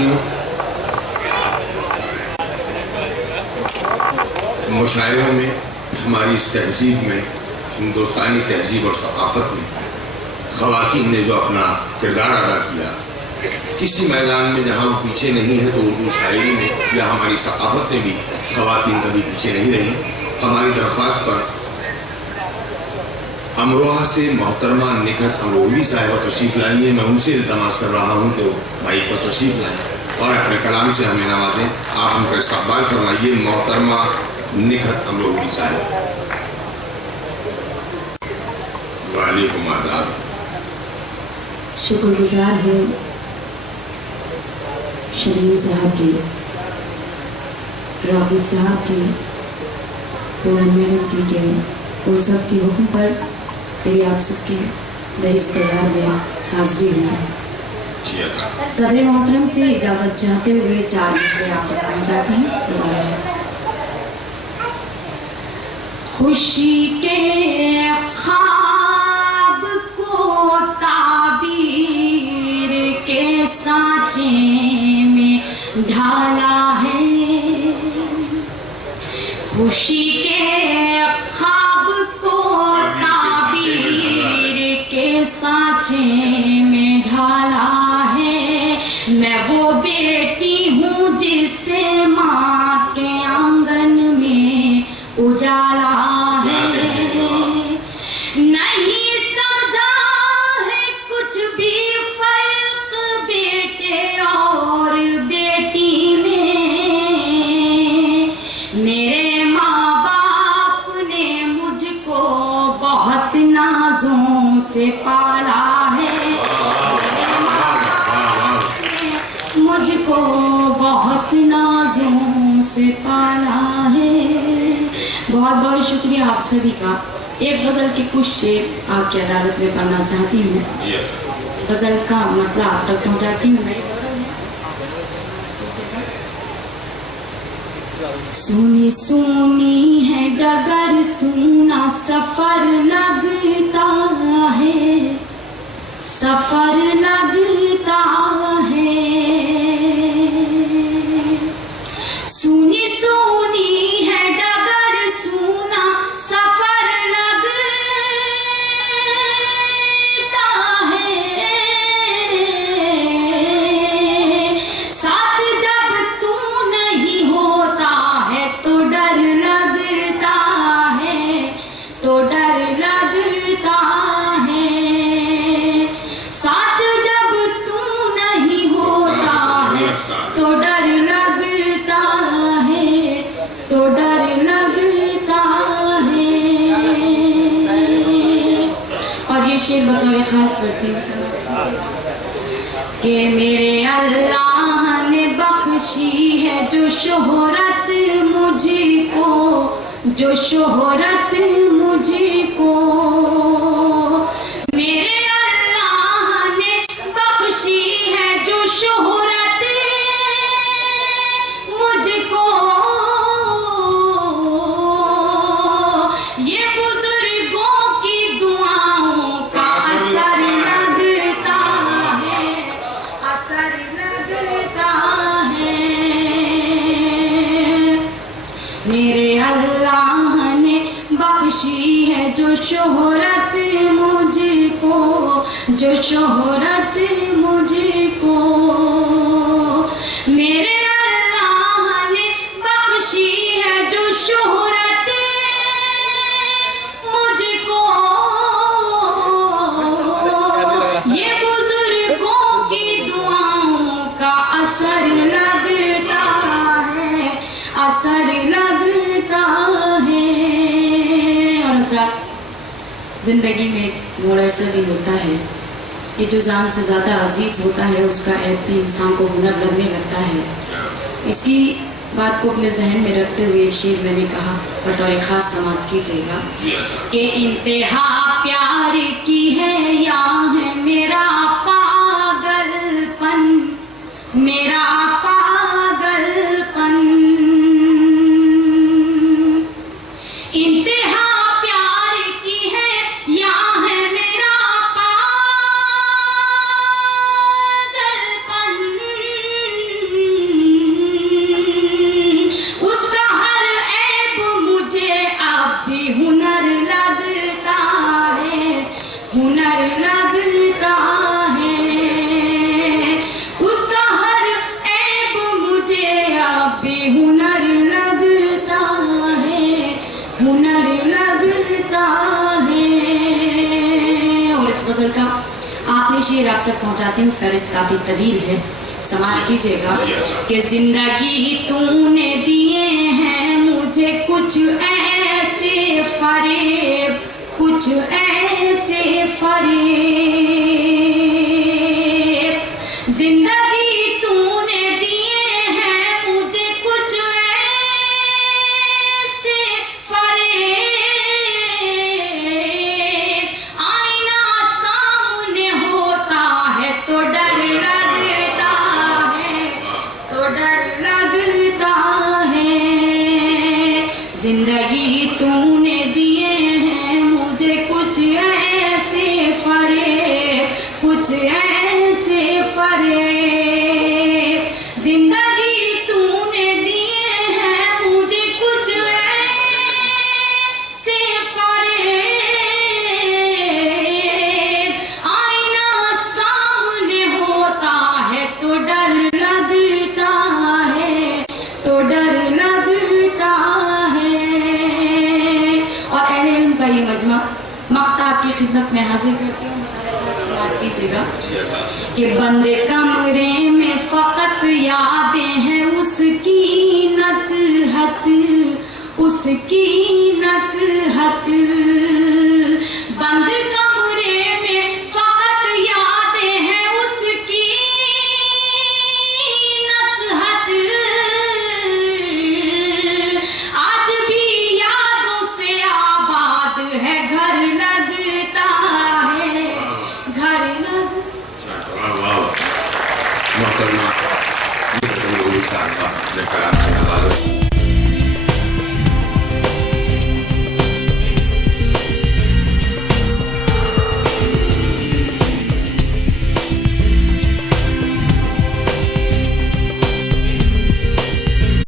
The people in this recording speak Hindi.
साथियों, मुशायरों में, हमारी इस तहजीब में, हिंदुस्तानी तहजीब और सकाफत में ख़वातीन ने जो अपना किरदार अदा किया, किसी मैदान में जहाँ वो पीछे नहीं है तो उर्दू शायरी में या हमारी सकाफत में भी ख़वातीन कभी पीछे नहीं रही। हमारी दरख्वास्त पर अमरोहा से मोहतरमा निखत अमरोही साहिबा तशरीफ़ लाई है। मैं उनसे इल्तमास कर रहा हूँ कि भाई पर तशरीफ़ लाएँ और अपने कलाम से हमें नवाजें। आप उनका इस्तक़बाल फरमाइए। मोहतरमा निखत अमरोही साहिब। वालेकुम आदाब। शुक्रगुजार हूँ शरीफ साहब की, रागिब साहब की, पूरन मैडम की के उन सब के हुक्म पर मेरी आप सबके दरिश्तेदार में हाजिरी हुई। सदर मोहतरम से इजाज़त चाहते हुए 4 मिसरे आप तक पहुँचाती हूँ। खुशी के ख्वाब को ताबीर के सांचे में ढाला है, खुशी के ख्वाब को ताबीर के सांचे में ढाला है। मैं वो बेटी हूँ जिससे माँ के आंगन में उजाला है। नहीं समझा है कुछ भी फर्क बेटे और बेटी में। मेरे माँ बाप ने मुझको बहुत नाजों से पाला है। मेरे माँ बाप ने मुझको बहुत नाजों से पाला है। बहुत बहुत शुक्रिया आप सभी का। एक गज़ल के कुछ शेर आपकी अदालत में पढ़ना चाहती हूँ। गज़ल का मतलब आप तक पहुँचाती हूँ। सुनी सुनी है डगर, सुना सफर लगता है, सफर लगता है। सुनी सुनी है डगर, सुना सफर लगता है। साथ जब तू नहीं होता है तो डर लगता है, तो डर लगता है। साथ जब तू नहीं होता है तो डर लगता है, तो डर लगता है। और ये शेर बतौर खास पढ़ती हूँ कि मेरे अल्लाह ने बख्शी है जो शोहरत मुझको, जो शोहरत मुझको। मेरे अल्लाह ने बख्शी है जो शोहरत मुझको। ये बुजुर्गों की दुआओं का असर लगता है, असर लगता है। मेरे अल्लाह ने बख्शी है जो शोहरत मुझको, जो शोहरत मुझको। मेरे अल्लाह ने बख्शी है जो शोहरत मुझको। ये बुजुर्गों की दुआओं का असर लगता है, असर लगता है। और हज़रात, जिंदगी में एक मोड़ ऐसा भी होता है कि जो जान से ज़्यादा अजीज होता है उसका ऐब भी इंसान को हुनर लगने लगता है। इसी बात को अपने जहन में रखते हुए शेर मैंने कहा, बतौर खास समाप्त कीजिएगा कि इंतहा प्यार की है या है मेरा पागलपन, मेरा पागलपन। इंतहा प्यार की है या है मेरा पागलपन। गज़ल का आखिरी शेर आप तक पहुंचाती हूँ, फहरिस्त काफ़ी तवील है, समाअत कीजिएगा। कि जिंदगी तूने दिए हैं मुझे कुछ ऐसे फरेब, कुछ ऐसे फरेब, जिंदगी तूने दिए हैं मुझे कुछ ऐसे फरेब, आईना सामने होता है तो डर लगता है, तो डर लगता है, जिंदगी तूने दिए हैं मुझे कुछ ऐसे फरेब, कुछ ऐसे फरेब, जिंदगी तूने दिए हैं मुझे कुछ ऐसे फरेब, आईना सामने होता है तो डर लगता है, तो डर लगता है। और अहले इल्म का ये मजमा मख्ता आपकी खिदमत में हाजिर करती हूँ, समाअत कीजिएगा। कि बंद कमरे में फकत यादें हैं उसकी नकहत, उसकी नकहत, बंद कमरे में फकत यादें हैं उसकी नकहत, आज भी यादों से आबाद है घर लगता है, घर लग। मोहतरमा, ये गज़ल लोग साहब अपने कलाम से नवाजा।